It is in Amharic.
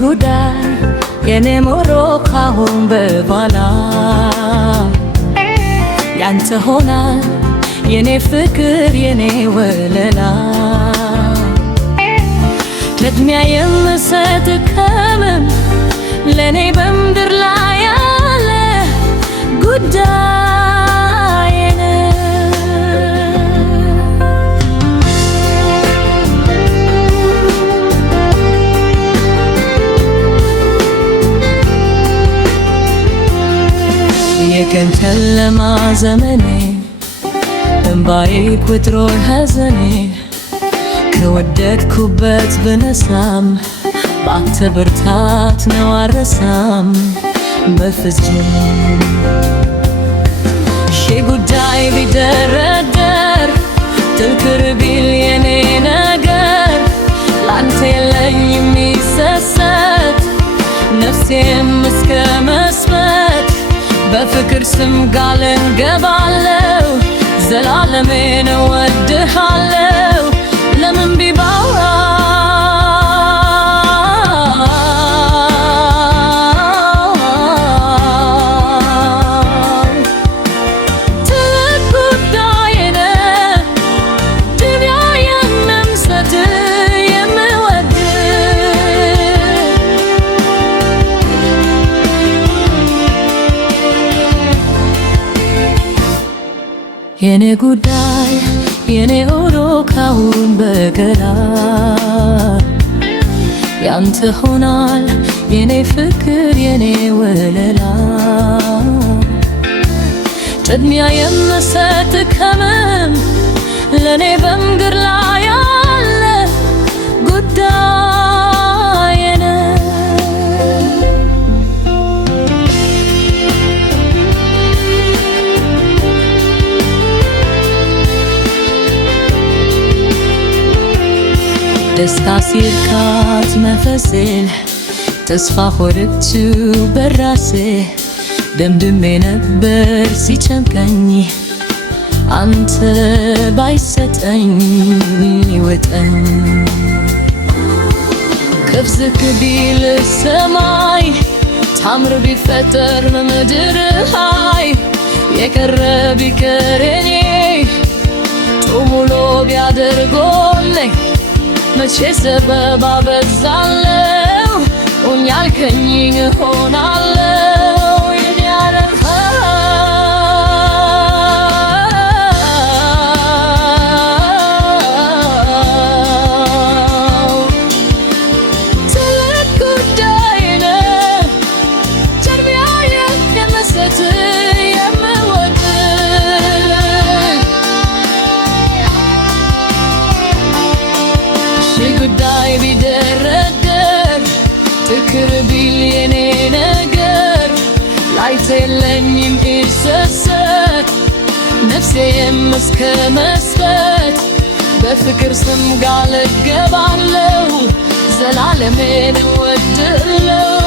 ጉዳይ የኔ ሞሮ ካሁን በኋላ ያንተ ሆናል የኔ ፍቅር የኔ ወለላ ቅድሚያ የምሰጥ ከምንም ለኔ በምድር ላይ ያለ ጉዳይ ነው። የቀን ጨለማ ዘመኔ እንባዬ ቁጥሮ ሐዘኔ ከወደድኩበት ብነሳም ባንተ ብርታት ነው አልረሳም በፍጹም። ሺህ ጉዳይ ቢደረደር ትክር ቢል የኔ ነገር ላንተ የለኝም የሚሰሰት ነፍሴም እስከ መስመት በፍቅር ስም ቃል እንገባለው ዘላለሜን እወድሃለው ለምን ቢባራ ትልቅ ጉዳይ ነው ድንያ የምሰጥ የምወድ የኔ ጉዳይ የኔ ሆኖ ካሁን በኋላ ያንተ ሆናል የኔ ፍቅር የኔ ወለላ ቅድሚያ የምሰጥ ከምንም ለኔ በምድር ላይ ያለ ጉዳይ ነው። ደስታ ሲርካት መንፈሴን ተስፋ ሆነች በራሴ ደምድሜ ነበር ሲጨንቀኝ አንተ ባይሰጠኝ ይወጠኝ ከፍ ዝቅ ቢል ሰማይ ታምር ቢፈጠር ምድር ላይ የቀረ ቢቀር የኔ ጡሙሎ ቢያደርጎልኝ መቼ ሰበብ አበዛለው ያልከኝ እሆናለው የኔ ያረፈው ትልቅ ጉዳይ ነው ቅድሚያ የምሰጥ የምወድ ሺህ ጉዳይ ቢደረደር ትክር ቢል የኔ ነገር ላይተ የለኝም እሰሰት ነፍሴም እስከ መስጠት በፍቅር ስም ቃል እገባለው ዘላለሜን እወድሃለው